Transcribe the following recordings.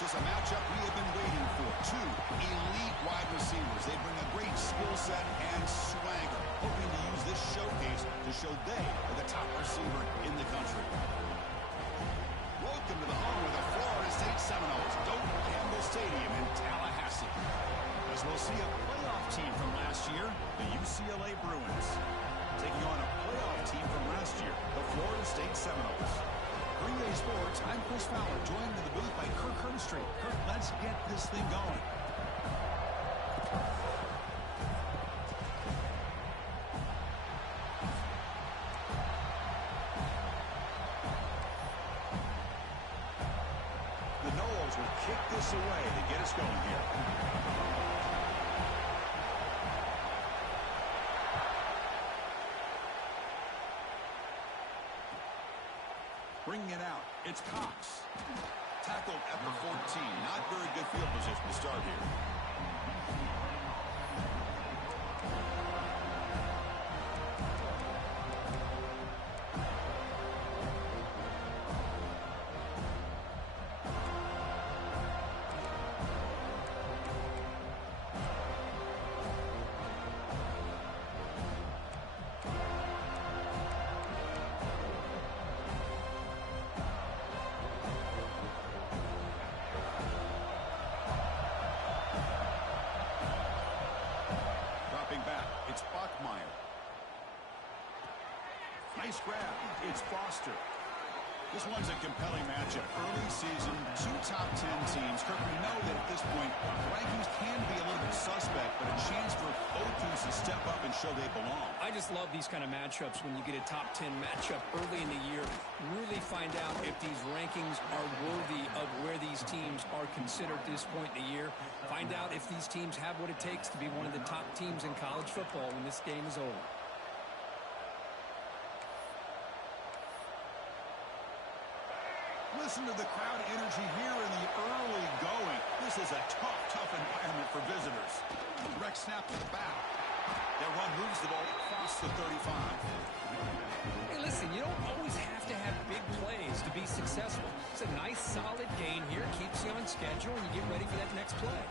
This is a matchup we have been waiting for. Two elite wide receivers. They bring a great skill set and swagger, hoping to use this showcase to show they are the top receiver in the country. Welcome to the home of the Florida State Seminoles, Doak Campbell Stadium in Tallahassee. As we'll see a playoff team from last year, the UCLA Bruins, taking on a playoff team from last year, the Florida State Seminoles. Green Bay Sports, I'm Chris Fowler, joined in the booth by Kirk Herbstreit. Kirk, let's get this thing going. The Noles will kick this away to get us going here. Bringing it out, it's Cox. Tackled at the 14. Not very good field position to start here. It's Bachmeyer. Nice grab. It's Foster. This one's a compelling matchup. Early season, two top 10 teams. Kirk, we know that at this point, rankings can be a little bit suspect, but a chance for both teams to step up and show they belong. I just love these kind of matchups when you get a top 10 matchup early in the year. Really find out if these rankings are worthy of where these teams are considered at this point in the year. Find out if these teams have what it takes to be one of the top teams in college football when this game is over. Listen to the crowd energy here in the early going. This is a tough environment for visitors. Direct snap to the back. That run moves the ball across the 35. Hey, listen, you don't always have to have big plays to be successful. It's a nice, solid gain here. Keeps you on schedule, and you get ready for that next play.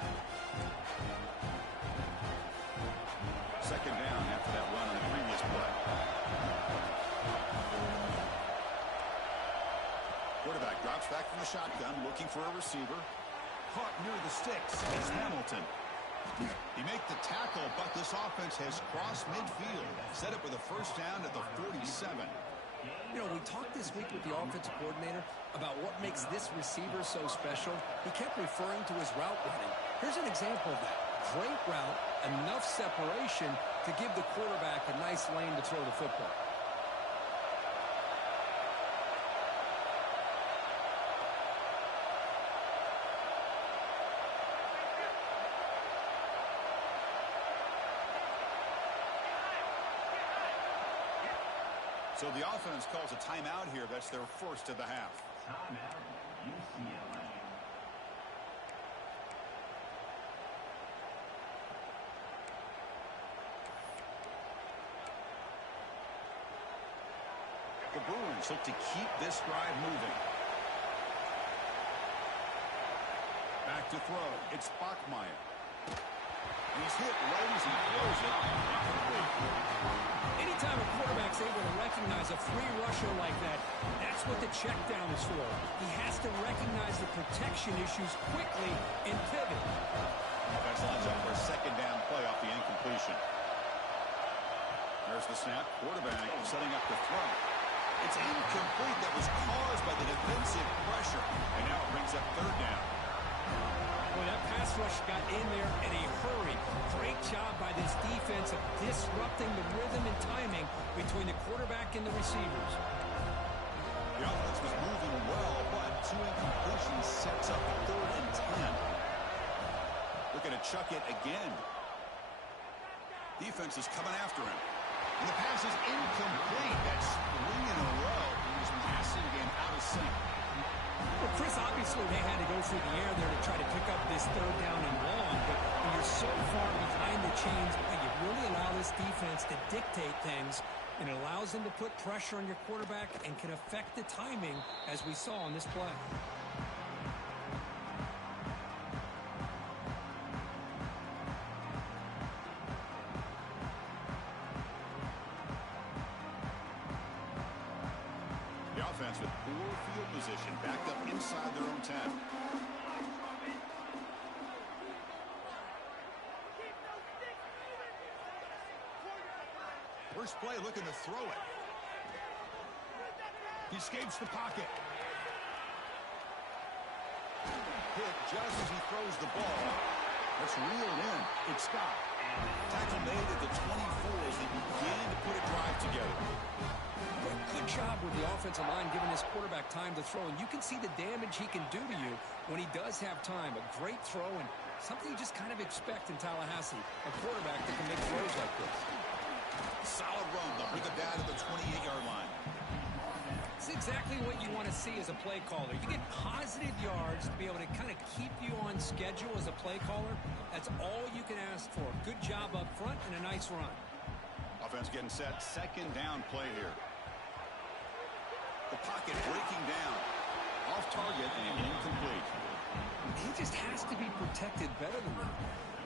Second down after that run on the previous play. Quarterback drops back from the shotgun, looking for a receiver. Caught near the sticks. It's Hamilton. He made the tackle, but this offense has crossed midfield. Set up with a first down at the 47. You know, we talked this week with the offensive coordinator about what makes this receiver so special. He kept referring to his route running. Here's an example of that. Great route, enough separation to give the quarterback a nice lane to throw the football. So the offense calls a timeout here. That's their first of the half. Timeout, UCLA. The Bruins look to keep this drive moving. Back to throw. It's Bachmeyer. He's hit right as he throws it. Anytime a quarterback's able to recognize a free rusher like that, that's what the check down is for. He has to recognize the protection issues quickly and pivot. Offense lines up for a second down play off the incompletion. There's the snap. Quarterback setting up the throw. It's incomplete. That was caused by the defensive pressure. And now it brings up third down. Well, that pass rush got in there in a hurry. Great job by this defense of disrupting the rhythm and timing between the quarterback and the receivers. The offense was moving well, but two incompletions sets up a 3rd and 10. Looking to chuck it again. Defense is coming after him. And the pass is incomplete. That's 3 in a row. His passing game out of sync. Well, Chris, obviously they had to go through the air there to try to pick up this 3rd down and long, but when you're so far behind the chains, you really allow this defense to dictate things, and it allows them to put pressure on your quarterback and can affect the timing as we saw on this play. defense with poor field position, backed up inside their own 10. First play looking to throw it. He escapes the pocket. Hit just as he throws the ball. Let's reel it in. It's Scott. Tackle made at the 24 as they began to put a drive together. Good job with the offensive line giving his quarterback time to throw. And you can see the damage he can do to you when he does have time. A great throw and something you just kind of expect in Tallahassee. A quarterback that can make throws like this. Solid run. They'll bring it down to the 28-yard line. It's exactly what you want to see as a play caller. You get positive yards to be able to kind of keep you on schedule as a play caller. That's all you can ask for. Good job up front and a nice run. Offense getting set. Second down play here. The pocket breaking down. Off target and incomplete. He just has to be protected better than that.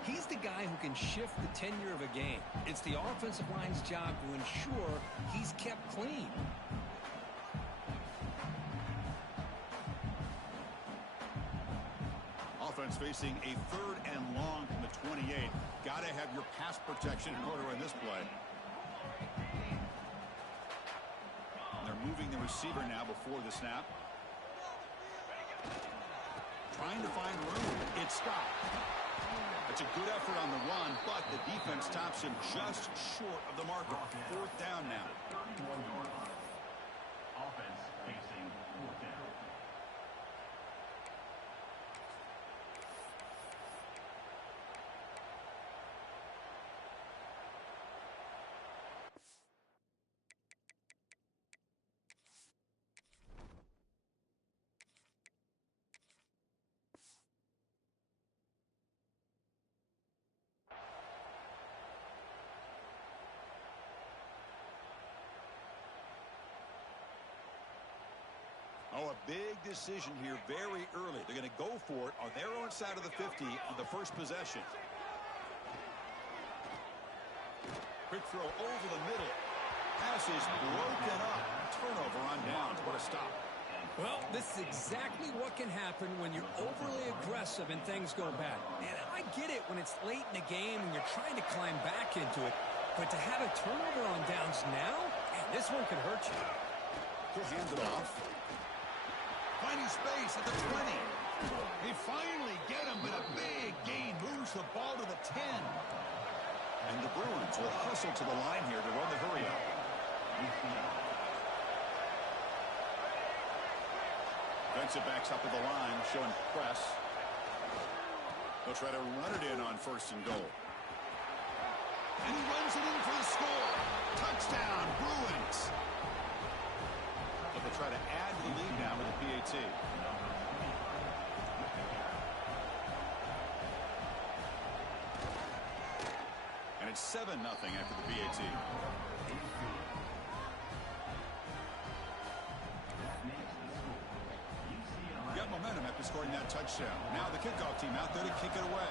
He's the guy who can shift the tenure of a game. It's the offensive line's job to ensure he's kept clean. Offense facing a 3rd and long from the 28. Got to have your pass protection in order in this play. And they're moving the receiver now before the snap. Trying to find room. It's Scott. That's a good effort on the run, but the defense stops him just short of the marker. 4th down now. Offense facing 4th down. Oh, a big decision here very early. They're going to go for it on their own side of the 50 on the first possession. Quick throw over the middle. Pass is broken up. Turnover on downs. What a stop. Well, this is exactly what can happen when you're overly aggressive and things go bad. And I get it when it's late in the game and you're trying to climb back into it. But to have a turnover on downs now, man, this one could hurt you. He'll hand it off. Finding space at the 20. They finally get him, but a big gain moves the ball to the 10. And the Bruins will hustle to the line here to run the hurry up. Defensive backs up at the line, showing press. They'll try to run it in on 1st and goal. And he runs it in for the score. Touchdown, Bruins. But they'll try to add to the lead now with the PAT. And it's 7-0 after the PAT. Got momentum after scoring that touchdown. Now the kickoff team out there to kick it away.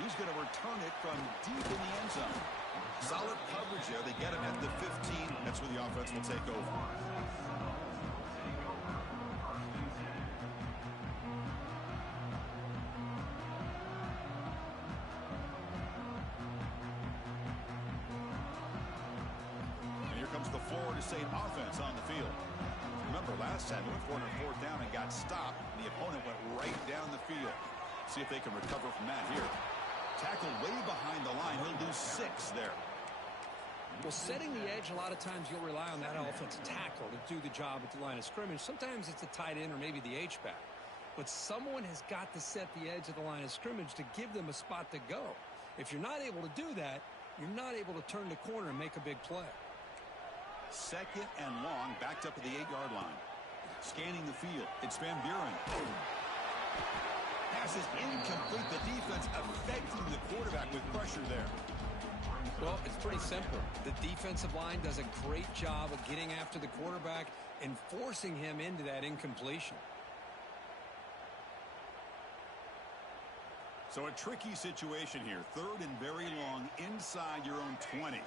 He's going to return it from deep in the end zone. Solid coverage there. They get him at the 15. That's where the offense will take over. And here comes the Florida State offense on the field. Remember, last time they went for it on 4th down and got stopped. And the opponent went right down the field. See if they can recover from that here. Tackle way behind the line. He'll lose 6 there. Well, setting the edge, a lot of times you'll rely on that offensive tackle to do the job at the line of scrimmage. Sometimes it's the tight end or maybe the H-back. But someone has got to set the edge of the line of scrimmage to give them a spot to go. If you're not able to do that, you're not able to turn the corner and make a big play. 2nd and long, backed up at the 8-yard line. Scanning the field. It's Van Buren. Pass is incomplete. The defense affecting the quarterback with pressure there. Well, it's pretty simple. The defensive line does a great job of getting after the quarterback and forcing him into that incompletion. So a tricky situation here. Third and very long inside your own 20.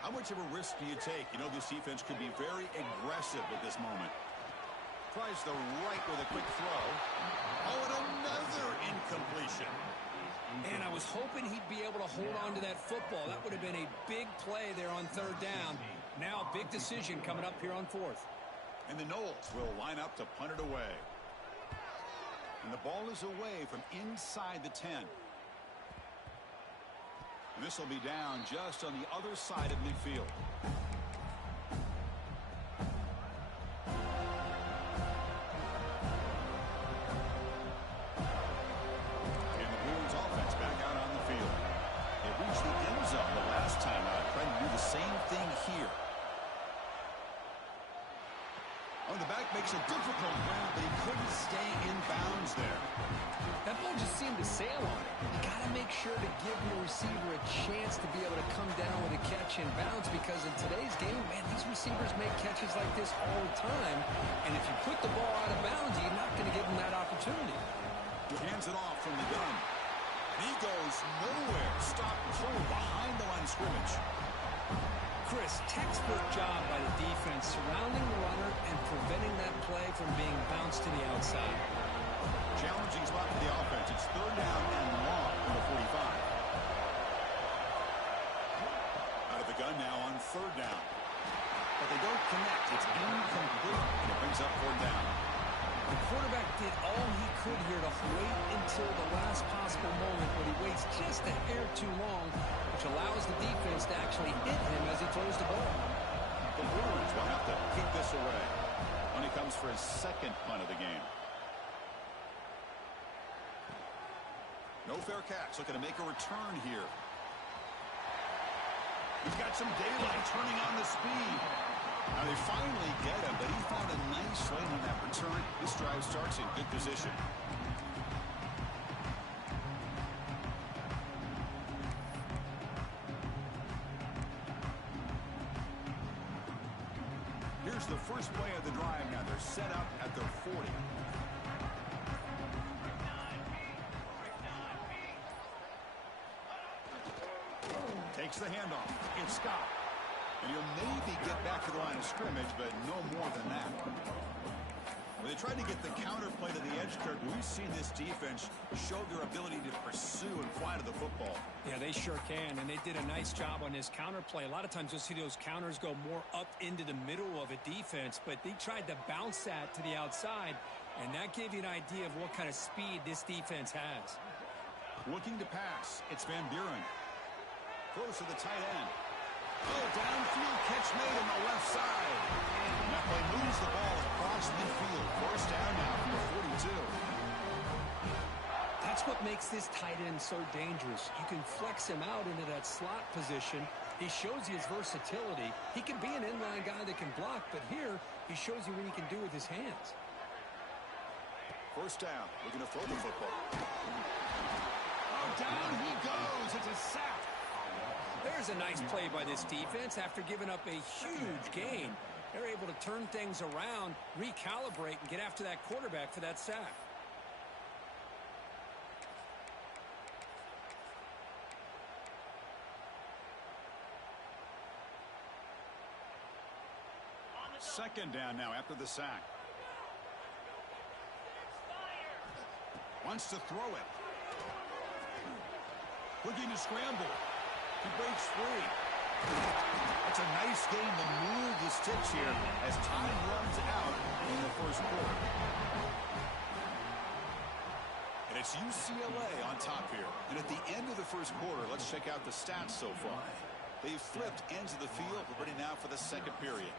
How much of a risk do you take? You know, this defense could be very aggressive at this moment. Tries the right with a quick throw. Oh, and another incompletion. And I was hoping he'd be able to hold on to that football. That would have been a big play there on third down. Now a big decision coming up here on fourth. And the Knowles will line up to punt it away. And the ball is away from inside the 10. And this will be down just on the other side of midfield. And the Bruins offense back out on the field. They reached the end zone the last time out. Trying to do the same thing here. Oh, the back makes a difficult grab, but he couldn't stay in bounds there. That ball just seemed to sail on it. You got to make sure to give your receiver a chance to be able to come down with a catch in bounds, because in today's game, man, these receivers make catches like this all the time. And if you put the ball out of bounds, you're not going to give them that opportunity. He hands it off from the gun. He goes nowhere. Stop throw behind the line of scrimmage. Chris, textbook job by the defense surrounding the runner and preventing that play from being bounced to the outside. Challenging spot for the offense. It's third down and long from the 45. Out of the gun now on third down. But they don't connect. It's incomplete. And it brings up fourth down. The quarterback did all he could here to wait until the last possible moment, but he waits just a hair too long, which allows the defense to actually hit him as he throws the ball. The Bruins will have to kick this away when he comes for his second punt of the game. No fair catch. Looking to make a return here. He's got some daylight turning on the speed. Now they finally get him, but he found a nice lane on that return. This drive starts in good position. Here's the first play of the drive now. They're set up at their 40. Takes the handoff. It's Scott. And he'll maybe get back to the line of scrimmage, but no more than that. When they tried to get the counterplay to the edge, Kirk, we've seen this defense show their ability to pursue and fly to the football. Yeah, they sure can, and they did a nice job on this counterplay. A lot of times you'll see those counters go more up into the middle of a defense, but they tried to bounce that to the outside, and that gave you an idea of what kind of speed this defense has. Looking to pass. It's Van Buren. Throws to the tight end. Oh, downfield catch made on the left side. And that play moves the ball across midfield. First down now from the 42. That's what makes this tight end so dangerous. You can flex him out into that slot position. He shows you his versatility. He can be an inline guy that can block, but here he shows you what he can do with his hands. First down. Looking to throw the football. Oh, down he goes. It's a sack. There's a nice play by this defense. After giving up a huge gain, they're able to turn things around, recalibrate, and get after that quarterback for that sack. Second down now after the sack. Wants to throw it. Looking to scramble. He breaks free. That's a nice game to move the sticks here as time runs out in the first quarter. And it's UCLA on top here. And at the end of the first quarter, let's check out the stats so far. They've flipped ends of the field. We're ready now for the second period.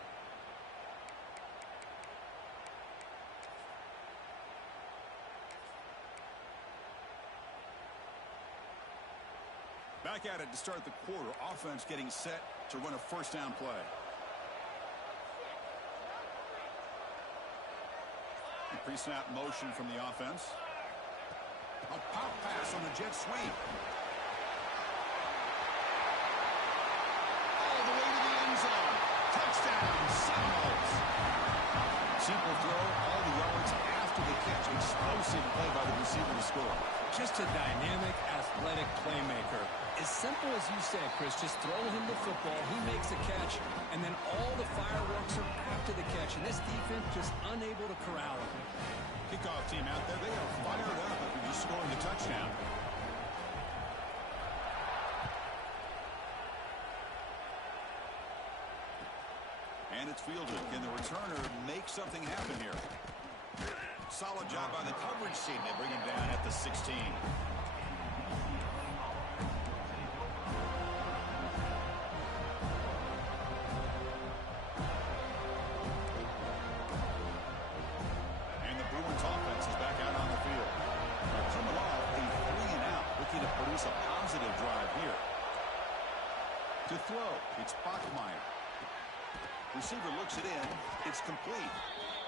Back at it to start the quarter. Offense getting set to run a first down play. Pre-snap motion from the offense. A pop pass on the jet sweep. All the way to the end zone. Touchdown, Seminoles. Simple throw, all the yards after the catch. Explosive play by the receiver to score. Just a dynamic, athletic playmaker. As simple as you said, Chris, just throw him the football, he makes a catch, and then all the fireworks are after the catch. And this defense just unable to corral him. Kickoff team out there, they are fired up after just scoring the touchdown. And it's fielded. Can the returner make something happen here? Solid job by the coverage team. They bring him down at the 16. And the Bruins offense is back out on the field. Now coming off a 3-and-out, looking to produce a positive drive here. To throw, it's Bachmeier. Receiver looks it in. It's complete.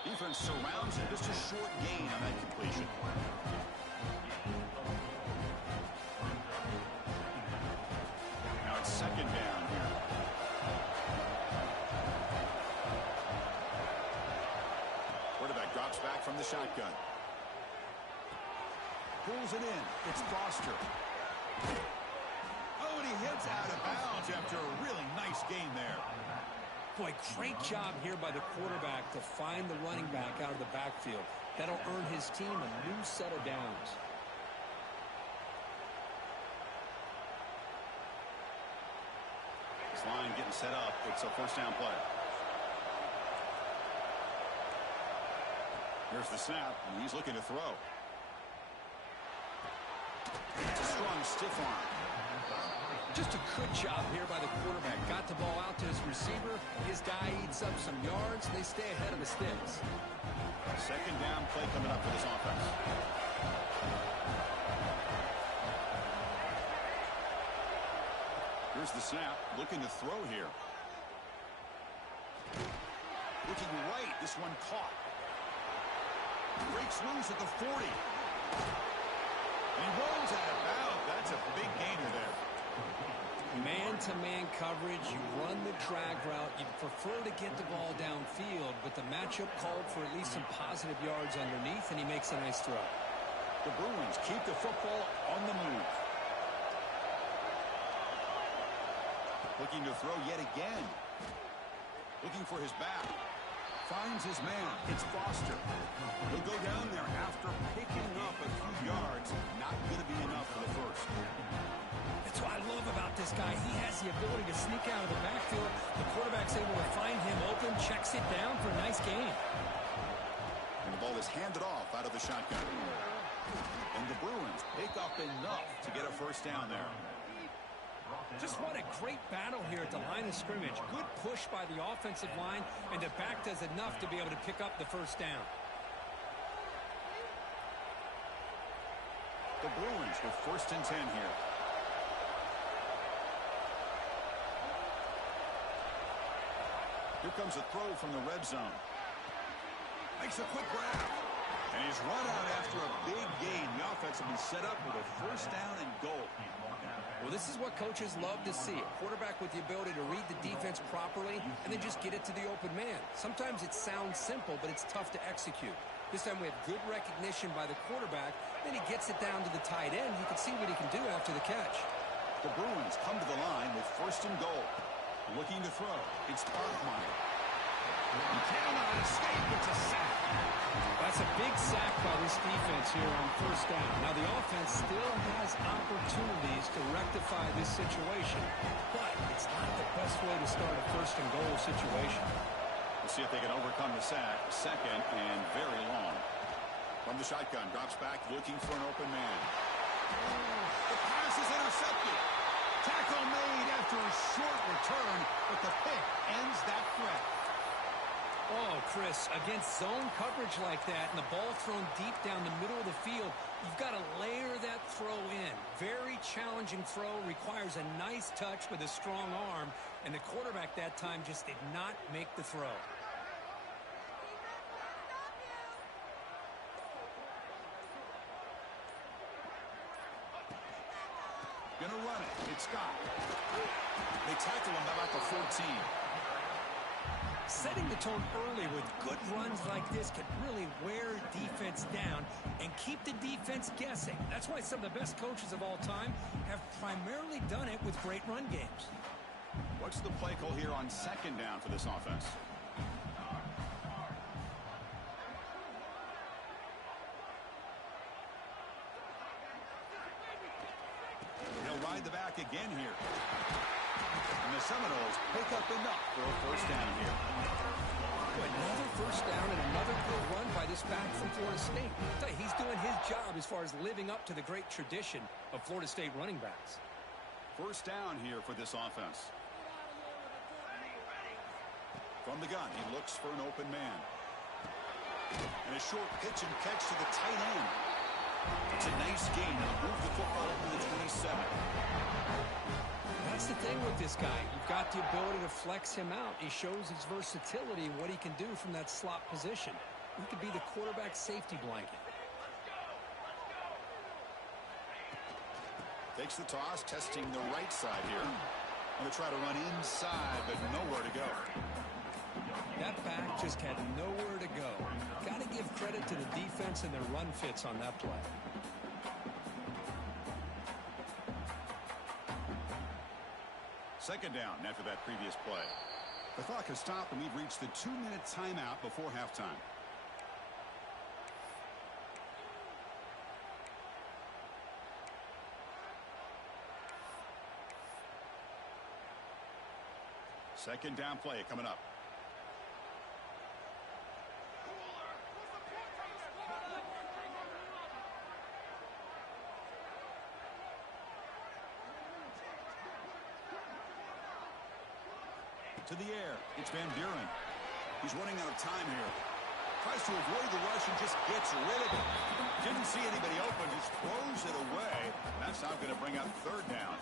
Defense surrounds him. Just a short gain on that completion. Now it's second down here. Quarterback drops back from the shotgun. Pulls it in. It's Foster. Oh, and he hits out of bounds after a really nice gain there. Boy, great job here by the quarterback to find the running back out of the backfield. That'll earn his team a new set of downs. This line getting set up. It's a first down play. Here's the snap, and he's looking to throw. It's a strong stiff arm. Just a good job here by the quarterback. Got the ball out to his receiver. His guy eats up some yards. They stay ahead of the sticks. Second down play coming up for this offense. Here's the snap. Looking to throw here. Looking right. This one caught. Breaks loose at the 40. And rolls out of bounds. That's a big gainer there. Man-to-man coverage, you run the drag route. You'd prefer to get the ball downfield, but the matchup called for at least some positive yards underneath, and he makes a nice throw. The Bruins keep the football on the move. Looking to throw yet again. Looking for his back. Finds his man. It's Foster. He'll go down there after picking up a few yards. Not going to be enough for the first. That's what I love about this guy. He has the ability to sneak out of the backfield. The quarterback's able to find him open, checks it down for a nice gain. And the ball is handed off out of the shotgun. And the Bruins pick up enough to get a first down there. Just what a great battle here at the line of scrimmage. Good push by the offensive line, and the back does enough to be able to pick up the first down. The Bruins with first and 10 here. Here comes a throw from the red zone. Makes a quick grab. And he's run out after a big gain. The offense will be set up with a first down and goal. Well, this is what coaches love to see. A quarterback with the ability to read the defense properly and then just get it to the open man. Sometimes it sounds simple, but it's tough to execute. This time we have good recognition by the quarterback. Then he gets it down to the tight end. You can see what he can do after the catch. The Bruins come to the line with first and goal. Looking to throw. It's Bachmeier. He cannot escape. It's a sack. That's a big sack by this defense here on first down. Now the offense still has opportunities to rectify this situation, but it's not the best way to start a first and goal situation. We'll see if they can overcome the sack. Second and very long. From the shotgun, drops back, looking for an open man. The pass is intercepted. Tackle made after a short return, but the pick ends that threat. Oh, Chris, against zone coverage like that and the ball thrown deep down the middle of the field, you've got to layer that throw in. Very challenging throw, requires a nice touch with a strong arm, and the quarterback that time just did not make the throw. Gonna run it. It's Scott. They tackle him about the 14. Setting the tone early with good runs like this can really wear defense down and keep the defense guessing. That's why some of the best coaches of all time have primarily done it with great run games. What's the play call here on second down for this offense? He'll ride the back again here. And the Seminoles pick up enough for a first down here. Another first down and another good run by this back from Florida State. I'll tell you, he's doing his job as far as living up to the great tradition of Florida State running backs. First down here for this offense. From the gun, he looks for an open man. And a short pitch and catch to the tight end. It's a nice gain. He'll move the football up to the 27. That's the thing with this guy. You've got the ability to flex him out. He shows his versatility and what he can do from that slot position. He could be the quarterback safety blanket. Takes the toss, testing the right side here. Going to try to run inside, but nowhere to go. That back just had nowhere to go. Got to give credit to the defense and their run fits on that play. Second down after that previous play. The clock has stopped and we've reached the 2-minute timeout before halftime. Second down play coming up. To the air. It's Van Buren. He's running out of time here. Tries to avoid the rush and just gets rid of it. Didn't see anybody open. Just throws it away. That's not going to bring up third down.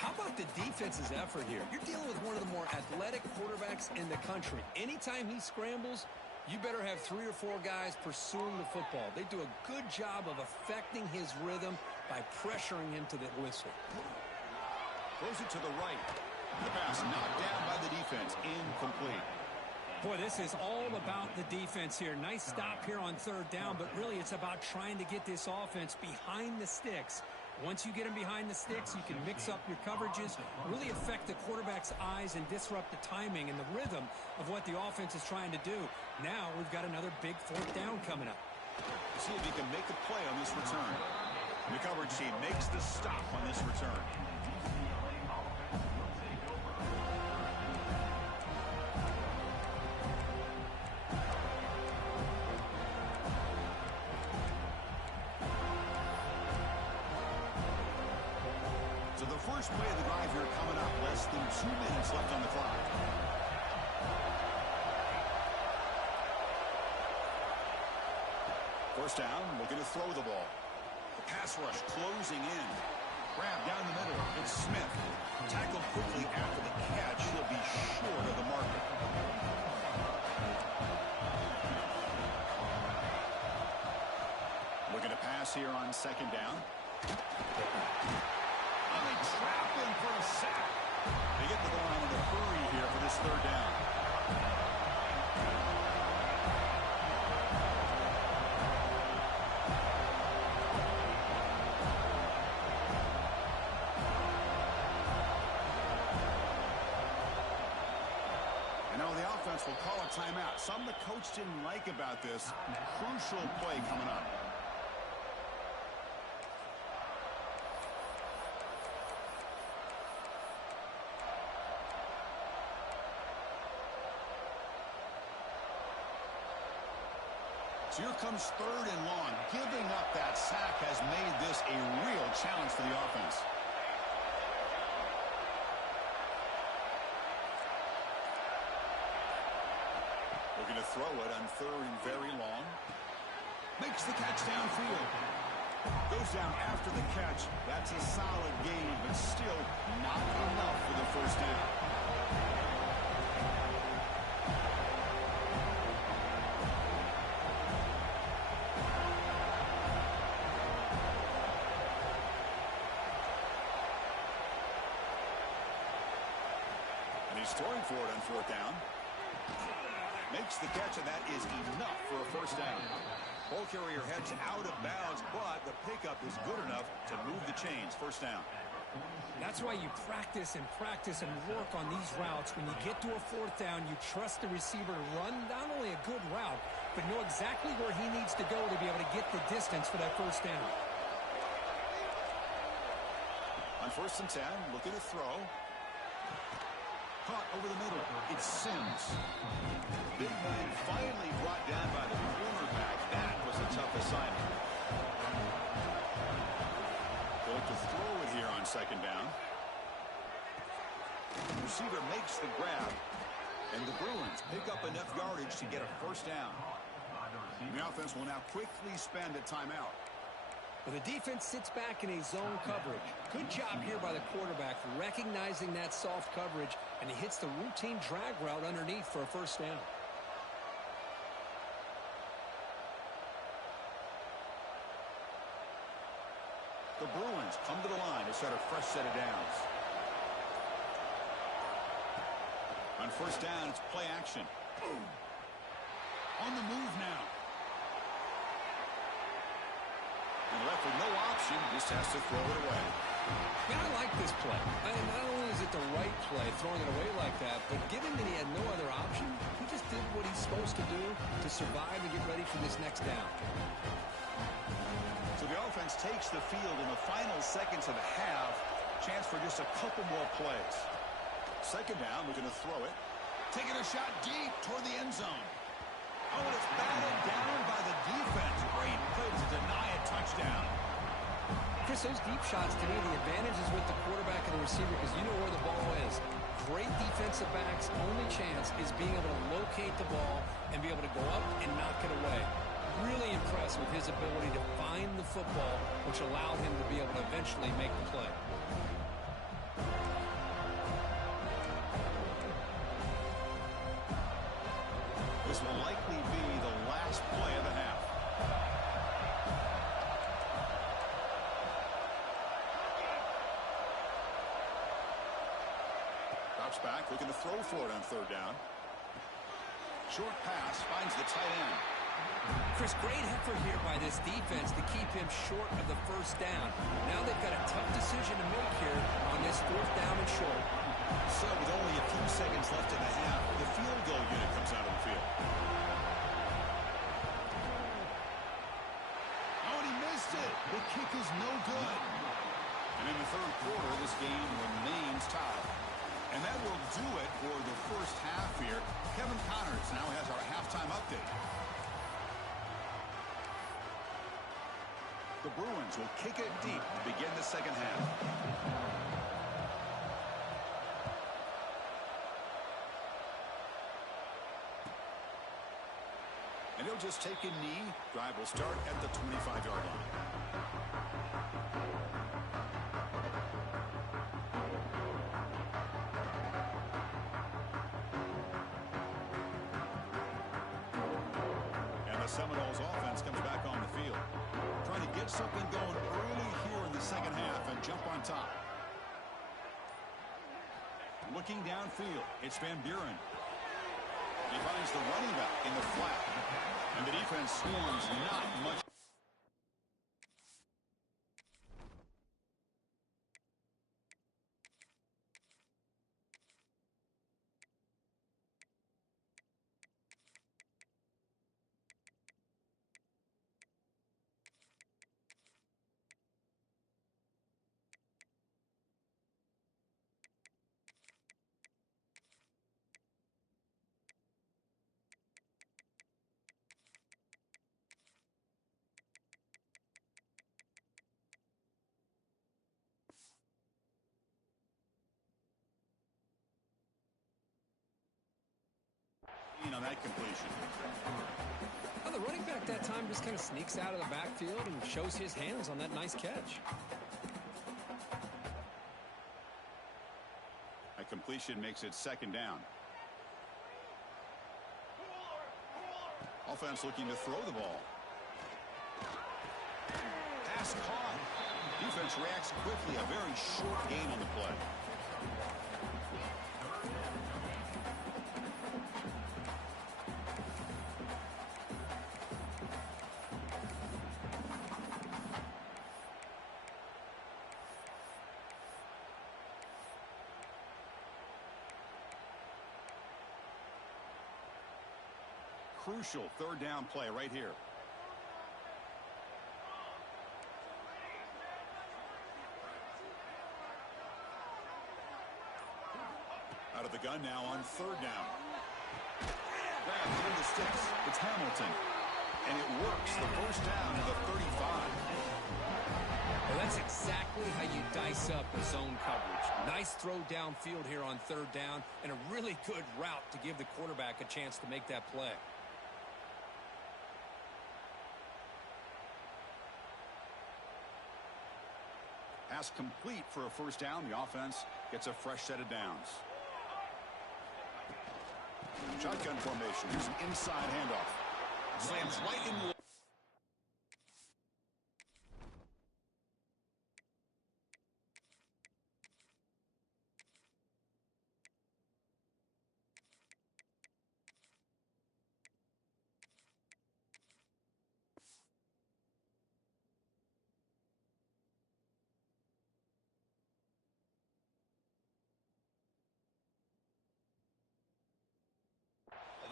How about the defense's effort here? You're dealing with one of the more athletic quarterbacks in the country. Anytime he scrambles, you better have 3 or 4 guys pursuing the football. They do a good job of affecting his rhythm by pressuring him to the whistle. Throws it to the right. The pass knocked down by the defense. Incomplete. Boy, this is all about the defense here. Nice stop here on third down, but really it's about trying to get this offense behind the sticks. Once you get them behind the sticks, you can mix up your coverages, really affect the quarterback's eyes and disrupt the timing and the rhythm of what the offense is trying to do. Now we've got another big fourth down coming up. See if he can make a play on this return. The coverage team makes the stop on this return. So the first play of the drive here coming up. Less than 2 minutes left on the clock. First down, looking to throw the ball. The pass rush closing in. Grab down the middle. It's Smith. Tackled quickly after the catch. He'll be short of the marker. Looking to pass here on second down. And they trap him for a sack. They get the line in a hurry here for this third down. And now the offense will call a timeout. Something the coach didn't like about this. Crucial play coming up. So here comes third and long. Giving up that sack has made this a real challenge for the offense. Looking to throw it on third and very long. Makes the catch downfield. Goes down after the catch. That's a solid gain, but still not enough for the first down. He's throwing for it on fourth down. Makes the catch, and that is enough for a first down. Ball carrier heads out of bounds, but the pickup is good enough to move the chains. First down. That's why you practice and work on these routes. When you get to a fourth down, you trust the receiver to run not only a good route, but know exactly where he needs to go to be able to get the distance for that first down. On 1st and 10, looking to throw. Caught over the middle. It's Sims. Big man finally brought down by the cornerback. That was a tough assignment. Going to throw it here on 2nd down. The receiver makes the grab. And the Bruins pick up enough yardage to get a first down. The offense will now quickly spend a timeout. Well, the defense sits back in a zone coverage. Good job here by the quarterback recognizing that soft coverage, and he hits the routine drag route underneath for a first down. The Bruins come to the line to start a fresh set of downs. On 1st down, it's play action. Boom. On the move now. And left with no option, just has to throw it away. Man, I like this play. Not only is it the right play, throwing it away like that, but given that he had no other option, he just did what he's supposed to do to survive and get ready for this next down. So the offense takes the field in the final seconds of the half. Chance for just a couple more plays. 2nd down, looking to throw it. Taking a shot deep toward the end zone. Oh, and it's batted down by the defense. Great play to deny a touchdown. Chris, those deep shots, to me, the advantage is with the quarterback and the receiver because you know where the ball is. Great defensive backs, only chance is being able to locate the ball and be able to go up and knock it away. Really impressed with his ability to find the football, which allowed him to be able to eventually make the play. This will likely be the last play of the half. Drops back, looking to throw for it on 3rd down. Short pass finds the tight end. Chris, great effort here by this defense to keep him short of the first down. Now they've got a tough decision to make here on this 4th down and short. So with only a few seconds left in the half, the field goal unit comes out of the field. Oh, and he missed it. The kick is no good. And in the 3rd quarter, this game remains tied. And that will do it for the first half here. Kevin Connors now has our halftime update. The Bruins will kick it deep to begin the 2nd half. And he'll just take a knee. Drive will start at the 25-yard line. And the Seminoles offense comes back on the field. Trying to get something going early here in the 2nd half and jump on top. Looking downfield, it's Van Buren. He finds the running back in the flat. And the defense swarms not much. On that completion. Well, the running back that time just kind of sneaks out of the backfield and shows his hands on that nice catch. A completion makes it 2nd down. Offense looking to throw the ball. Pass caught. Defense reacts quickly. A very short gain on the play. crucial third down play right here. Out of the gun now on third down. Grab through the sticks. It's Hamilton. And it works. The first down to the 35. Well, that's exactly how you dice up a zone coverage. Nice throw downfield here on third down, and a really good route to give the quarterback a chance to make that play. Pass complete for a first down. The offense gets a fresh set of downs. Shotgun formation. Here's an inside handoff. Slams right in the...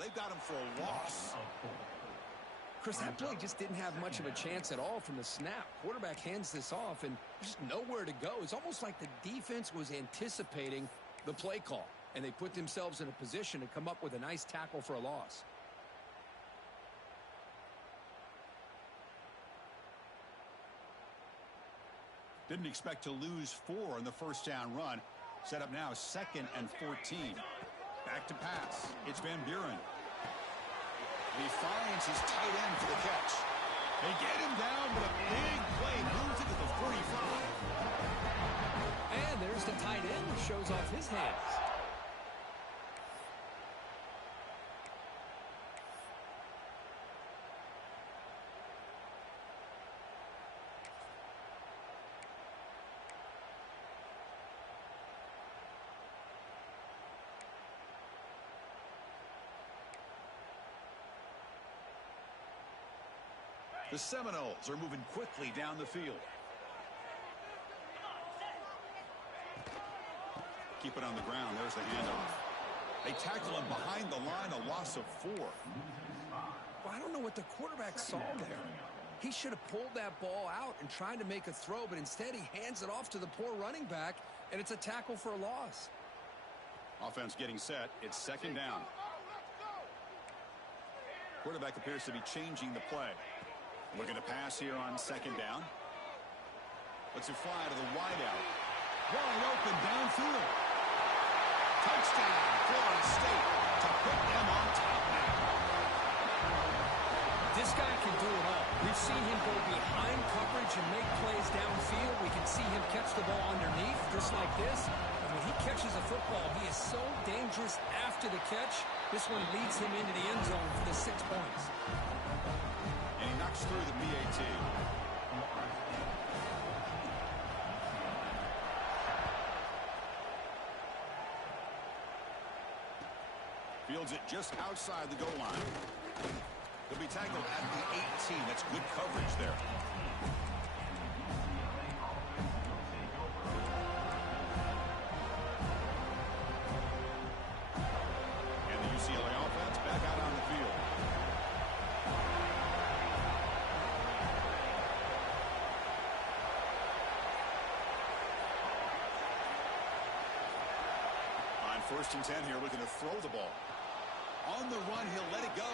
They've got him for a loss. Chris, that play just didn't have much of a chance at all from the snap. Quarterback hands this off, and there's just nowhere to go. It's almost like the defense was anticipating the play call, and they put themselves in a position to come up with a nice tackle for a loss. Didn't expect to lose 4 on the first down run. Set up now 2nd and 14. Back to pass. It's Van Buren. He finds his tight end for the catch. They get him down, but a big play moves it to the 45. And there's the tight end who shows off his hands. The Seminoles are moving quickly down the field. Keep it on the ground. There's the handoff. They tackle him behind the line, a loss of 4. Well, I don't know what the quarterback saw there. He should have pulled that ball out and tried to make a throw, but instead he hands it off to the poor running back, and it's a tackle for a loss. Offense getting set. It's 2nd down. Quarterback appears to be changing the play. Looking to pass here on 2nd down. Lets it fly to the wideout. Wide open downfield. Touchdown, Florida State, to put them on top now. This guy can do it all. We've seen him go behind coverage and make plays downfield. We can see him catch the ball underneath, just like this. And when he catches a football, he is so dangerous after the catch. This one leads him into the end zone for the 6 points. And he knocks through the PAT. Fields it just outside the goal line. He'll be tackled at the 18. That's good coverage there. And the UCLA offense back out on the field. On 1st and 10 here, looking to throw the ball. On the run, he'll let it go.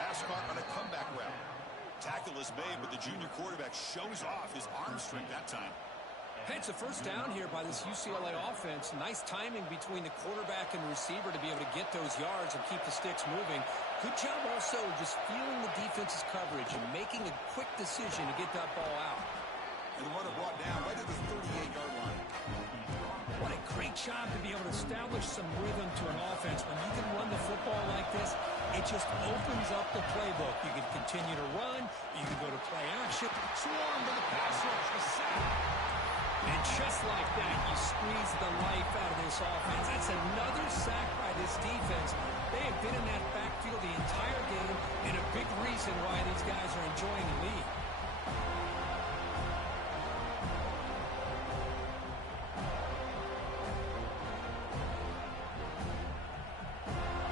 Pass caught on a comeback route. Tackle is made, but the junior quarterback shows off his arm strength that time. Hey, it's a first down here by this UCLA offense. Nice timing between the quarterback and receiver to be able to get those yards and keep the sticks moving. Good job also just feeling the defense's coverage and making a quick decision to get that ball out. And the runner brought down right at the 38-yard line. What a great job to be able to establish some rhythm to an offense. When you can run the football like this, it just opens up the playbook. You can continue to run. You can go to play action. Swarm to the pass rush. The sack. And just like that, you squeeze the life out of this offense. That's another sack by this defense. They have been in that backfield the entire game, and a big reason why these guys are enjoying the lead.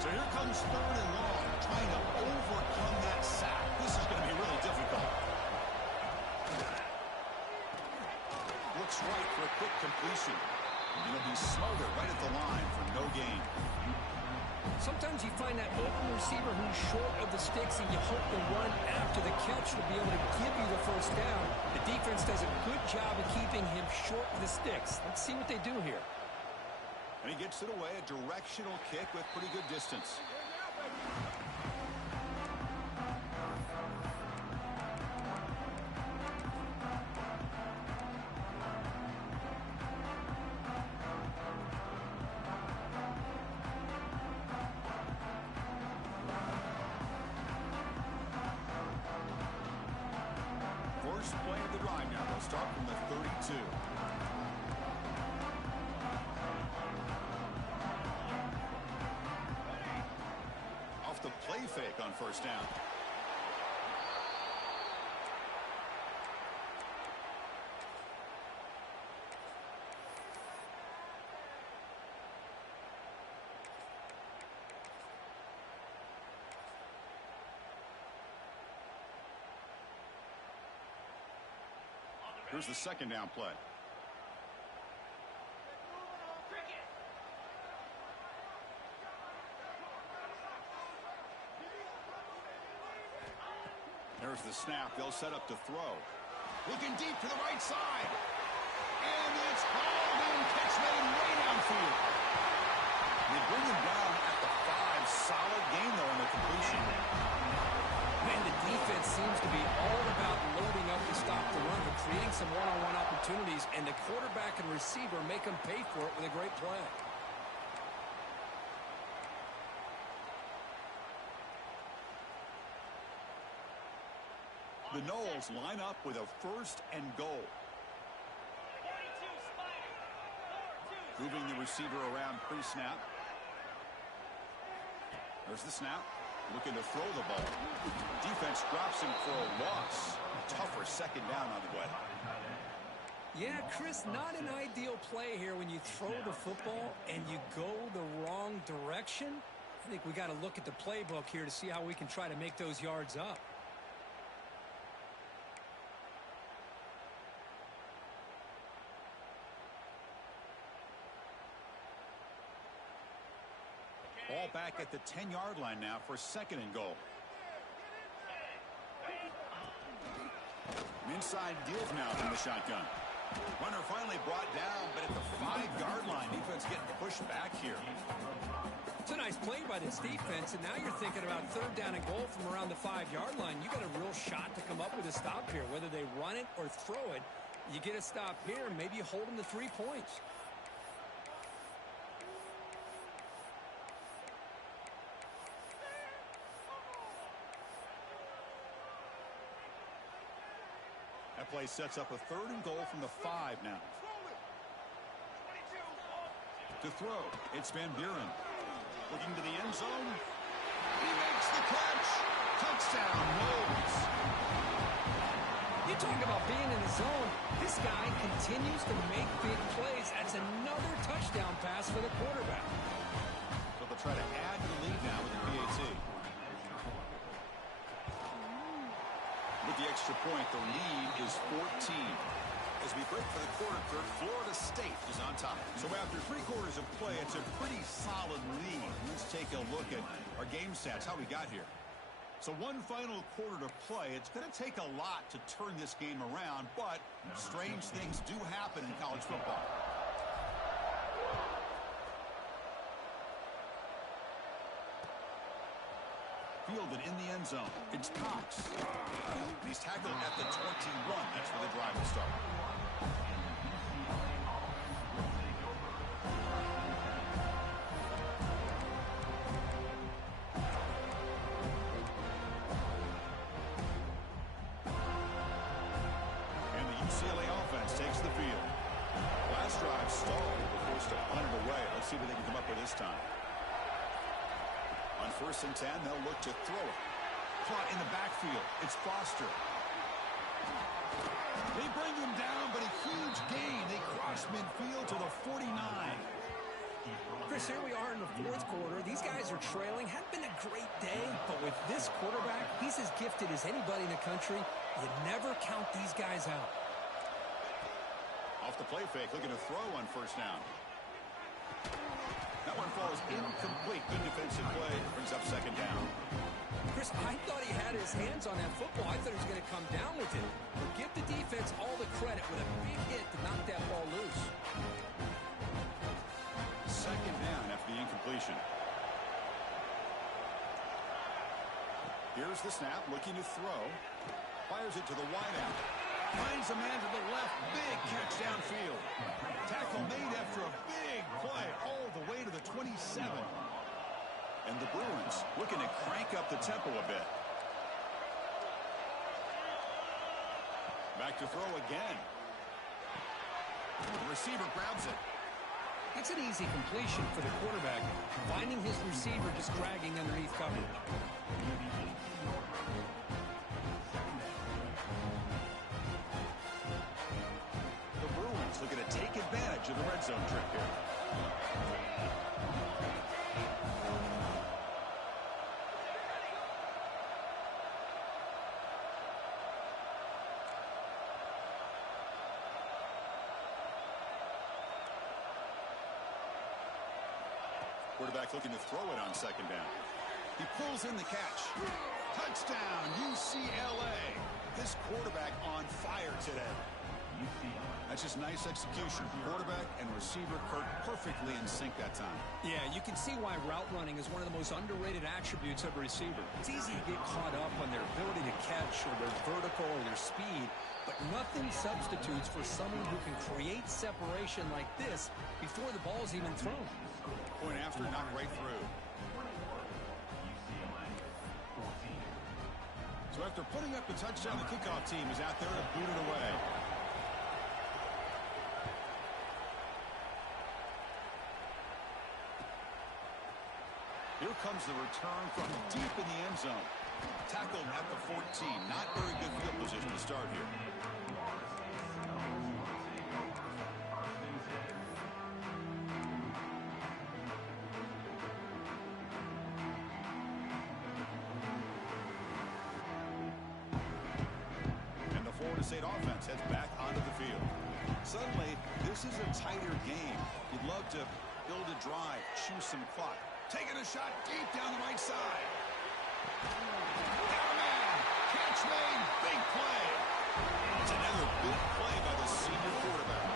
So here comes 3rd and long, trying to looks right for a quick completion. And he'll be smothered right at the line for no gain. Sometimes you find that open receiver who's short of the sticks, and you hope the run after the catch will be able to give you the first down. The defense does a good job of keeping him short of the sticks. Let's see what they do here. And he gets it away, a directional kick with pretty good distance. First play of the drive now. They'll start from the 32. Off the play fake on first down. Here's the second down play. There's the snap. They'll set up to throw. Looking deep to the right side. And it's hauled in. Catch made way downfield. They bring him down at the 5. Solid gain, though, on the completion. Man, the defense seems to be all about loading up to stop the run and creating some one-on-one opportunities, and the quarterback and receiver make them pay for it with a great play. The Noles line up with a first and goal. Moving the receiver around pre-snap. There's the snap. Looking to throw the ball. Defense drops him for a loss. Tougher second down on the way. Yeah, Chris, not an ideal play here when you throw the football and you go the wrong direction. I think we got to look at the playbook here to see how we can try to make those yards up. Ball back at the 10-yard line now for second and goal. An inside deal now from the shotgun. Runner finally brought down, but at the 5-yard line, defense getting pushed back here. It's a nice play by this defense, and now you're thinking about third down and goal from around the 5-yard line. You got a real shot to come up with a stop here. Whether they run it or throw it, you get a stop here, and maybe you hold them to 3 points. That play sets up a third and goal from the 5 now. To throw, it's Van Buren. Looking to the end zone. He makes the catch. Touchdown, Noles. You talk about being in the zone. This guy continues to make big plays. That's another touchdown pass for the quarterback. So they'll try to add to the lead now with the PAT. With the extra point, the lead is 14. As we break for the quarter, Florida State is on top. So after 3 quarters of play, it's a pretty solid lead. Let's take a look at our game stats, how we got here. So one final quarter to play. It's going to take a lot to turn this game around, but strange things do happen in college football. Fielded in the end zone. It's Cox. He's tackled at the 21. That's where the drive will start. And the UCLA offense takes the field. Last drive stalled. They're forced to punt it away. Let's see what they can come up with this time. On first and 10, they'll look to throw it. Caught in the backfield. It's Foster. They bring him down, but a huge gain. They cross midfield to the 49. Chris, here we are in the 4th quarter. These guys are trailing. Hadn't been a great day, but with this quarterback, he's as gifted as anybody in the country. You never count these guys out. Off the play fake, looking to throw on first down. That one falls incomplete. Good defensive play. Brings up second down. Chris, I thought he had his hands on that football. I thought he was going to come down with it. But give the defense all the credit with a big hit to knock that ball loose. Second down after the incompletion. Here's the snap, looking to throw. Fires it to the wideout. Finds a man to the left. Big catch downfield. Tackle made after a big play all the way to the 27. And the Bruins looking to crank up the tempo a bit. Back to throw again. The receiver grabs it. It's an easy completion for the quarterback, finding his receiver just dragging underneath coverage. The Bruins looking to take advantage of the red zone trip here. Quarterback looking to throw it on second down. He pulls in the catch. Touchdown, UCLA. This quarterback on fire today. That's just nice execution. Quarterback and receiver Kirk perfectly in sync that time. Yeah, you can see why route running is one of the most underrated attributes of a receiver. It's easy to get caught up on their ability to catch or their vertical or their speed, but nothing substitutes for someone who can create separation like this before the ball is even thrown. Point after, knocked right through. So after putting up the touchdown, the kickoff team is out there to boot it away. Here comes the return from deep in the end zone. Tackled at the 14. Not very good field position to start here. And the Florida State offense heads back onto the field. Suddenly, this is a tighter game. You'd love to build a drive, choose some clock. Taking a shot deep down the right side. Down man. Catch made. Big play. It's another big play by the senior quarterback.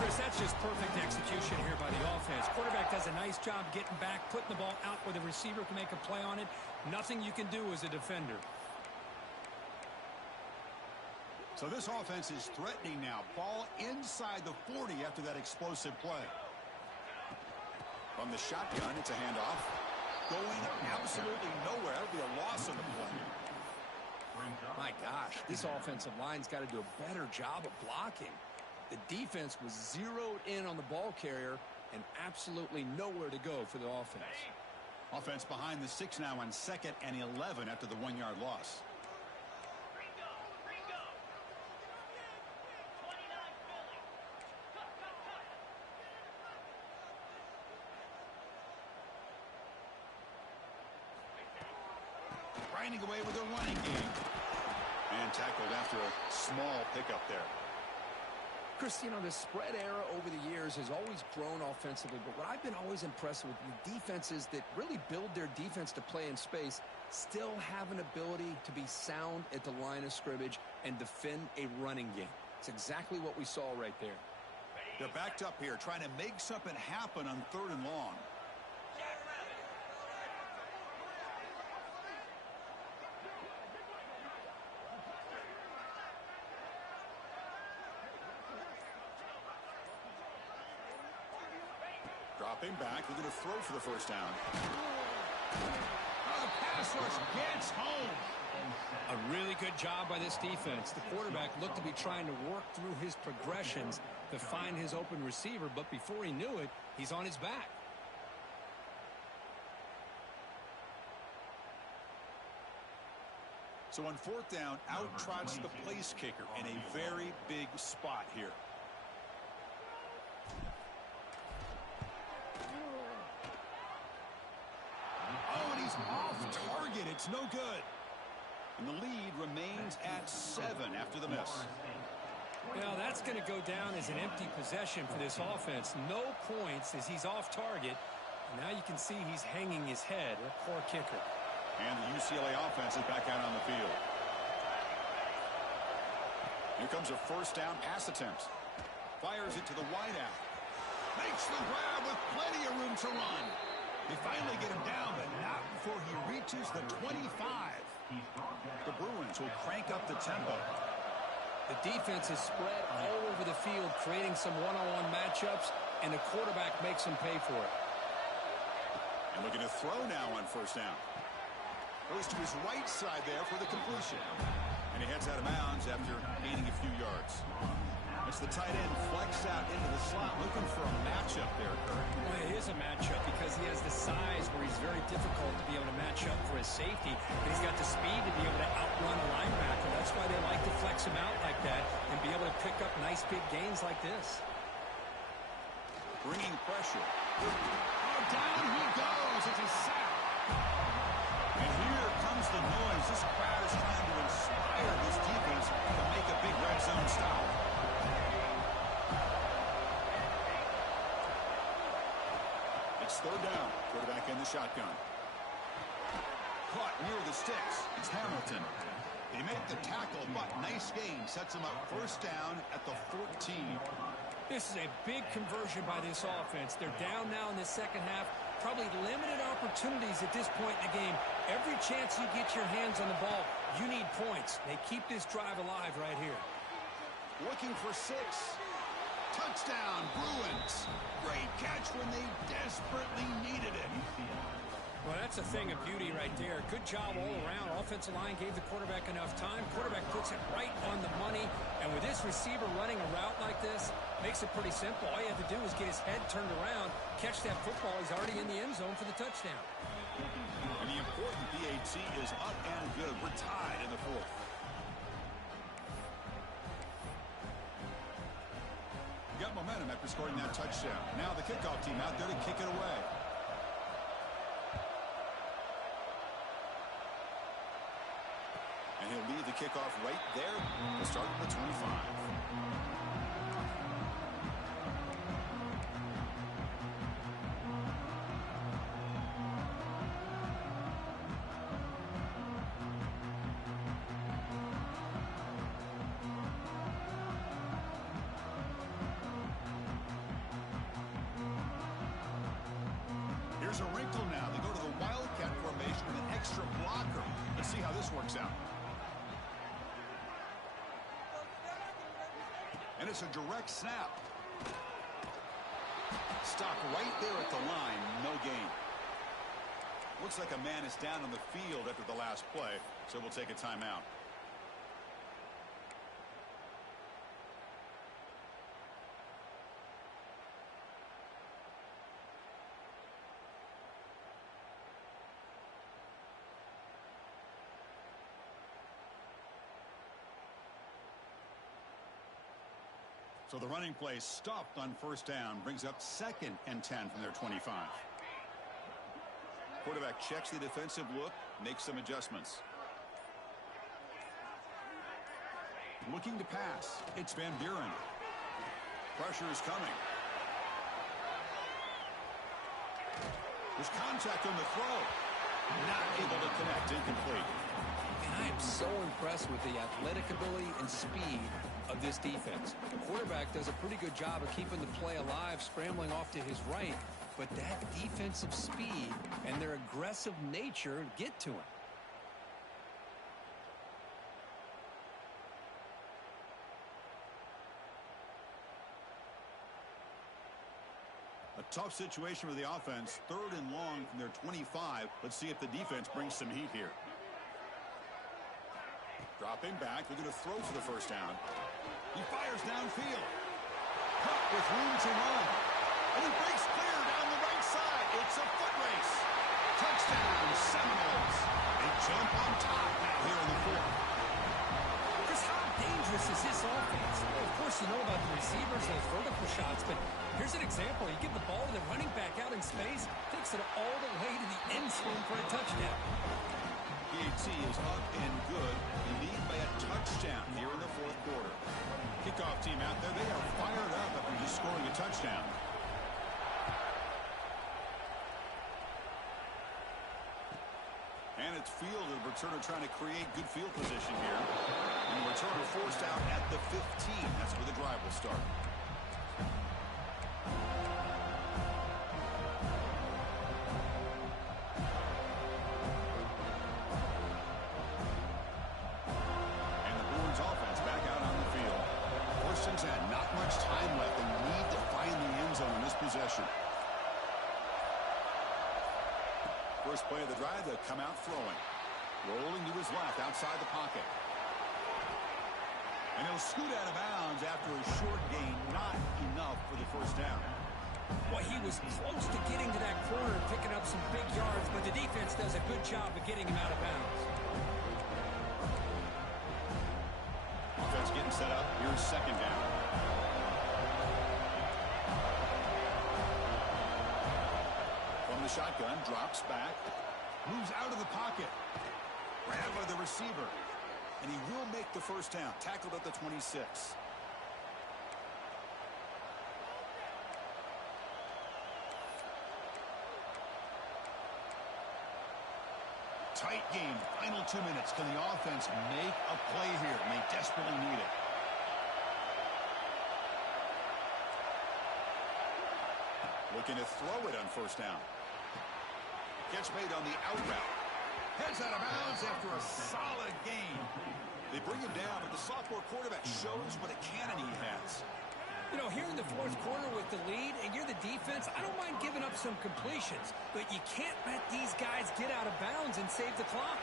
Chris, that's just perfect execution here by the offense. Quarterback does a nice job getting back, putting the ball out where the receiver can make a play on it. Nothing you can do as a defender. So this offense is threatening now. Ball inside the 40 after that explosive play. From the shotgun, it's a handoff. Going absolutely nowhere. That'll be a loss on the play. My gosh, this offensive line's got to do a better job of blocking. The defense was zeroed in on the ball carrier and absolutely nowhere to go for the offense. Offense behind the 6 now on 2nd and 11 after the 1-yard loss. Grinding away with a running game. And tackled after a small pickup there. Chris, you know, the spread era over the years has always grown offensively, but what I've been always impressed with the defenses that really build their defense to play in space still have an ability to be sound at the line of scrimmage and defend a running game. It's exactly what we saw right there. They're backed up here trying to make something happen on 3rd and long. Dropping back, looking to throw for the first down. Oh, the pass rush gets home. A really good job by this defense. The quarterback looked to be trying to work through his progressions to find his open receiver, but before he knew it, he's on his back. So on 4th down, out trots the place kicker in a very big spot here. Oh, and he's off target. It's no good. And the lead remains at 7 after the miss. Well, That's going to go down as an empty possession for this offense. No points as he's off target. And now you can see he's hanging his head. A poor kicker. And the UCLA offense is back out on the field. Here comes a first down pass attempt. Fires it to the wideout. Makes the grab with plenty of room to run. They finally get him down, but not before he reaches the 25. The Bruins will crank up the tempo. The defense is spread all over the field, creating some one-on-one matchups, and the quarterback makes them pay for it. And looking to throw now on first down. Goes to his right side there for the completion. And he heads out of bounds after gaining a few yards. It's the tight end flex out into the slot, looking for a matchup there, Kurt. Well, it is a matchup because he has the size where he's very difficult to be able to match up for his safety. And he's got the speed to be able to outrun a linebacker. That's why they like to flex him out like that and be able to pick up nice big gains like this. Bringing pressure. Oh, down he goes. It's a sack. And here comes the noise. This crowd is trying to inspire this defense to make a big red zone stop. It's third down. Quarterback in the shotgun. Caught near the sticks. It's Hamilton. They make the tackle, but nice gain. Sets him up first down at the 14. This is a big conversion by this offense. They're down now in the second half. Probably limited opportunities at this point in the game. Every chance you get your hands on the ball, you need points. They keep this drive alive right here. Looking for 6. Touchdown, Bruins. Great catch when they desperately needed it. Well, that's a thing of beauty right there. Good job all around. Offensive line gave the quarterback enough time. Quarterback puts it right on the money. And with this receiver running a route like this, makes it pretty simple. All you have to do is get his head turned around, catch that football. He's already in the end zone for the touchdown. And the important PAT is up and good. We're tied in the fourth. Got momentum after scoring that touchdown. Now the kickoff team out there to kick it away. And he'll leave the kickoff right there to start at the 25. Here's a wrinkle now. They go to the Wildcat formation with an extra blocker. Let's see how this works out. And it's a direct snap. Stop right there at the line. No gain. Looks like a man is down on the field after the last play, so we'll take a timeout. So the running play stopped on first down, brings up 2nd and 10 from their 25. Quarterback checks the defensive look, makes some adjustments. Looking to pass. It's Van Buren. Pressure is coming. There's contact on the throw. Not able to connect. Incomplete. And I am so impressed with the athletic ability and speed of this defense. The quarterback does a pretty good job of keeping the play alive, scrambling off to his right, but that defensive speed and their aggressive nature get to him. A tough situation for the offense. 3rd and long from their 25. Let's see if the defense brings some heat here. Dropping back, they're going to throw for the first down. He fires downfield. Caught with room to run. And he breaks clear down the right side. It's a foot race. Touchdown, Seminoles. They jump on top now here in the 4th. Chris, how dangerous is this offense? Well, of course, you know about the receivers, those vertical shots, but here's an example. You give the ball to the running back out in space, takes it all the way to the end zone for a touchdown. PAT is up and good. They lead by a touchdown here in the 4th quarter. kickoff team out there, they are fired up after just scoring a touchdown. And it's field, and the returner trying to create good field position here. And the returner forced out at the 15. That's where the drive will start. And the Bruins offense back out on the field. First and 10, not much time left. They need to find the end zone in this possession. First play of the drive, they'll come out throwing. Rolling to his left, outside the pocket. And he'll scoot out of bounds after a short gain. Not enough for the first down. Well, he was close to getting to that corner and picking up some big yards, but the defense does a good job of getting him out of bounds. Offense getting set up. Here's second down. From the shotgun, drops back. Moves out of the pocket. Grabbed by the receiver. And he will make the first down. Tackled at the 26. Tight game. Final 2 minutes. Can the offense make a play here? And they desperately need it. Looking to throw it on first down. Catch made on the out route. Heads out of bounds after a solid gain. They bring him down, but the sophomore quarterback shows what a cannon he has. You know, here in the fourth quarter with the lead, and you're the defense, I don't mind giving up some completions, but you can't let these guys get out of bounds and save the clock.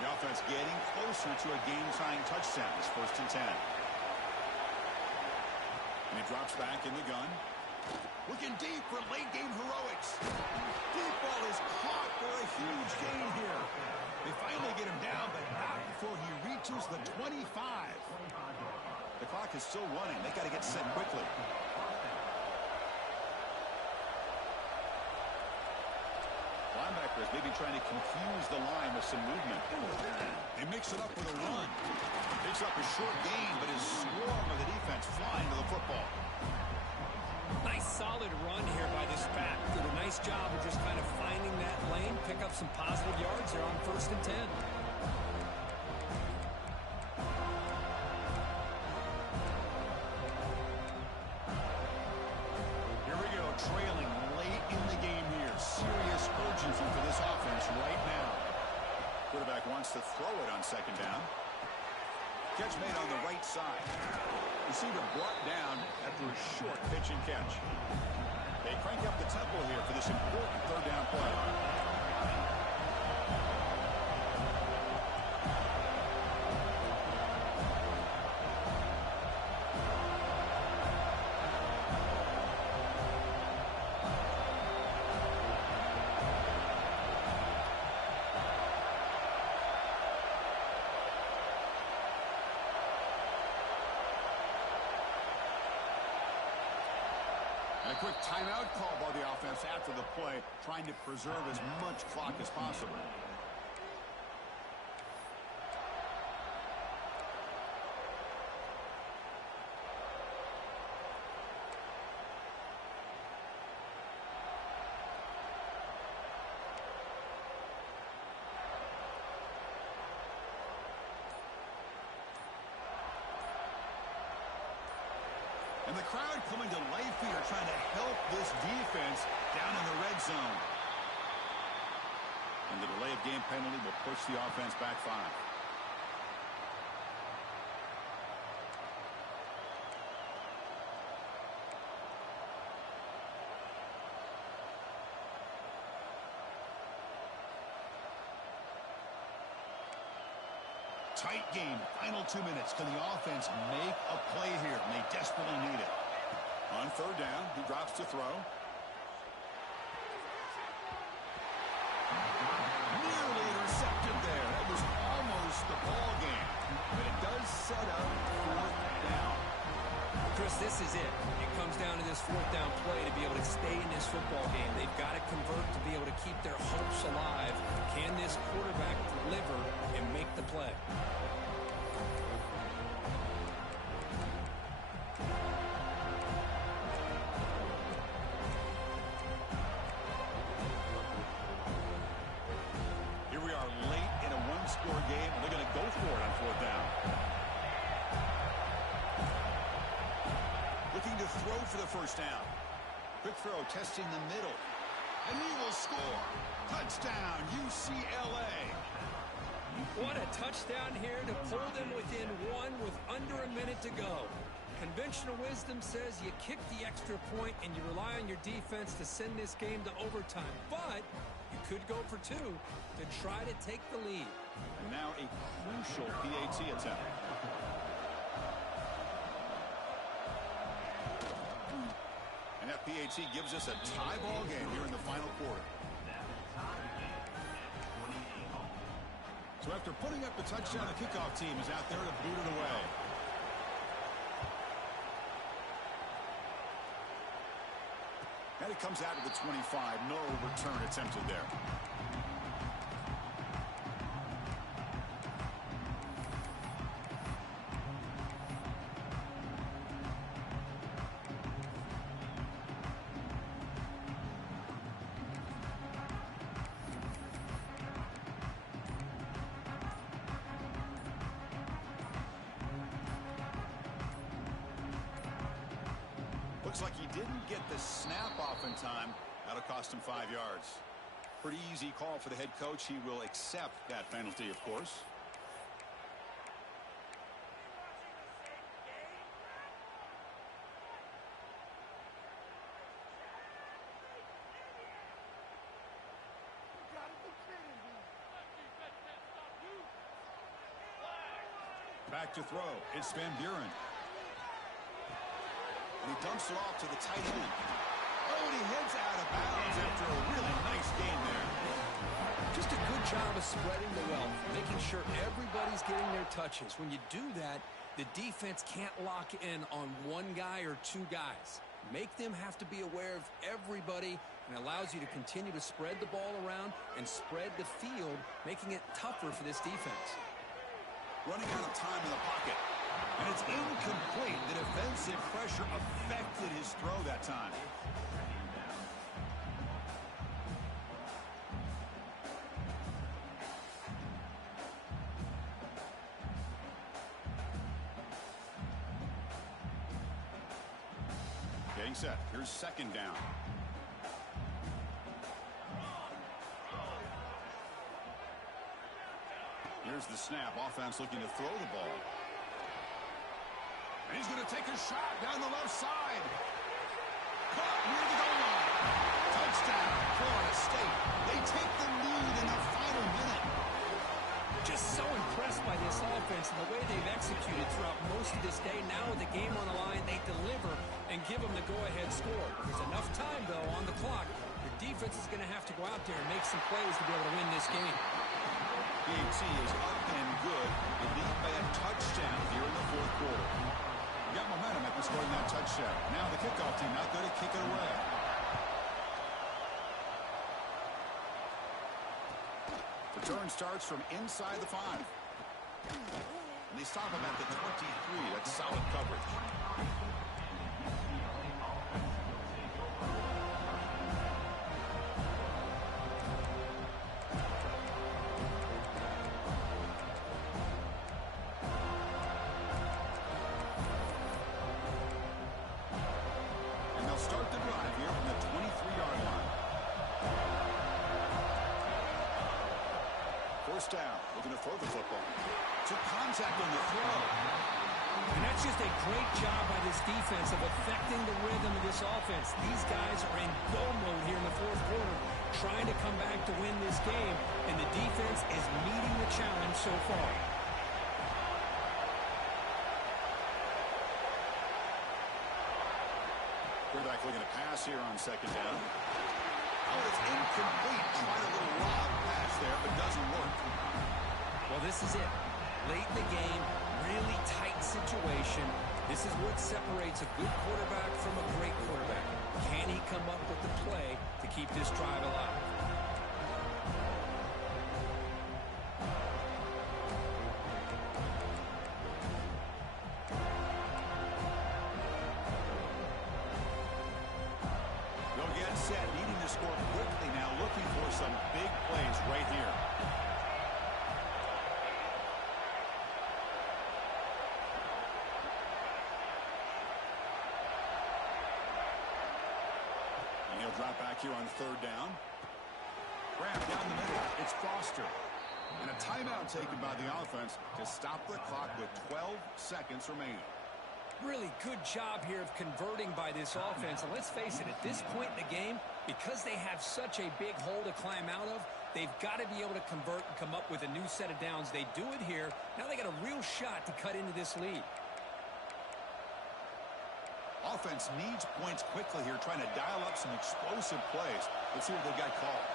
The offense getting closer to a game-tying touchdown. It's first and 10. And he drops back in the gun. Looking deep for late-game heroics. Deep ball is caught for a huge gain here. They finally get him down, but not before he reaches the 25. The clock is still running. They got to get set quickly. Linebackers maybe trying to confuse the line with some movement. They mix it up with a run. Picks up a short gain, but his swarm of the defense flying to the football. Nice solid run here by this back. Did a nice job of just kind of finding that lane, pick up some positive yards here on first and 10. Here we go, trailing late in the game here. Serious urgency for this offense right now. Quarterback wants to throw it on second down. Catch made on the right side. Receiver brought down after a short pitch and catch. They crank up the tempo here for this important third down play. And a quick timeout call by the offense after the play, trying to preserve as much clock as possible. And the crowd coming to life here, trying to help this defense down in the red zone. And the delay of game penalty will push the offense back 5. Tight game, final 2 minutes. Can the offense make a play here? And they desperately need it. On third down, he drops to throw. Nearly intercepted there. That was almost the ball game. But it does set up fourth down. Chris, this is it. It comes down to this fourth down play to be able to stay in this football game. They've got to convert to be able to keep their hopes alive. Can this quarterback deliver and make the play? to throw for the first down. Quick throw, testing the middle. And he will score. Touchdown, UCLA. What a touchdown here to pull them within one with under a minute to go. Conventional wisdom says you kick the extra point and you rely on your defense to send this game to overtime. But you could go for two to try to take the lead. And now a crucial PAT attempt. And that PAT gives us a tie ball game here in the final quarter. So after putting up the touchdown, the kickoff team is out there to boot it away. And it comes out of the 25. No return attempted there. Looks like he didn't get the snap off in time. That'll cost him 5 yards. Pretty easy call for the head coach. He will accept that penalty, of course. Back to throw. It's Van Buren. And he dumps it off to the tight end. Oh, and he heads out of bounds after a really nice game there. Just a good job of spreading the wealth, making sure everybody's getting their touches. When you do that, the defense can't lock in on one guy or two guys. Make them have to be aware of everybody, and allows you to continue to spread the ball around and spread the field, making it tougher for this defense. Running out of time in the pocket. And it's incomplete. The defensive pressure affected his throw that time. Getting set. Here's second down. Here's the snap. Offense looking to throw the ball. And he's going to take a shot down the left side. Caught near the goal line. Touchdown, Florida State. They take the lead in the final minute. Just so impressed by this offense and the way they've executed throughout most of this day. Now with the game on the line, they deliver and give them the go-ahead score. There's enough time, though, on the clock. Your defense is going to have to go out there and make some plays to be able to win this game. PAT is up and good. They lead by a touchdown here in the fourth quarter. Got momentum after scoring that touchdown. Now the kickoff team out there to kick it away. Return starts from inside the 5. And they stop him at the 23. That's solid coverage. Start the drive here from the 23-yard line. First down, looking to throw the football. Took contact on the throw. And that's just a great job by this defense of affecting the rhythm of this offense. These guys are in go mode here in the fourth quarter, trying to come back to win this game, and the defense is meeting the challenge so far. Quarterback looking to pass here on second down. Oh, it's incomplete. Tried a little lob pass there, but doesn't work. Well, this is it. Late in the game, really tight situation. This is what separates a good quarterback from a great quarterback. Can he come up with the play to keep this drive alive? Set, needing to score quickly now, looking for some big plays right here. They'll drop back here on third down. Grab down the middle. It's Foster. And a timeout taken by the offense to stop the clock with 12 seconds remaining. Really good job here of converting by this offense. And let's face it, at this point in the game, because they have such a big hole to climb out of, they've got to be able to convert and come up with a new set of downs. They do it here. Now they got a real shot to cut into this lead. Offense needs points quickly here, trying to dial up some explosive plays. Let's see what they've got called.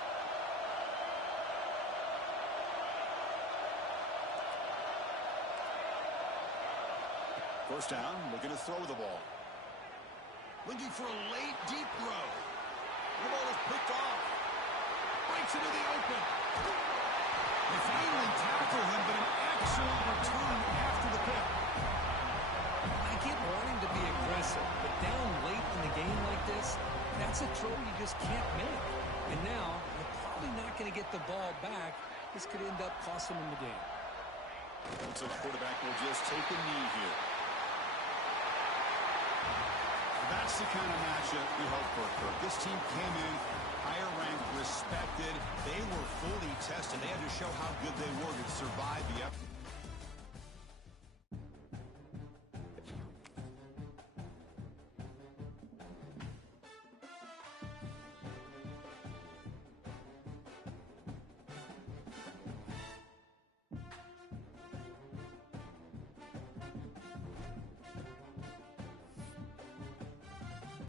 First down, looking to throw the ball. Looking for a late, deep throw. The ball is picked off. Breaks into the open. They finally tackle him, but an excellent return after the pick. I get wanting to be aggressive, but down late in the game like this, that's a throw you just can't make. And now, you're probably not going to get the ball back. This could end up costing them the game. Looks like the quarterback will just take a knee here. That's the kind of matchup we hope for, Kirk. This team came in higher ranked, respected. They were fully tested. They had to show how good they were to survive the effort.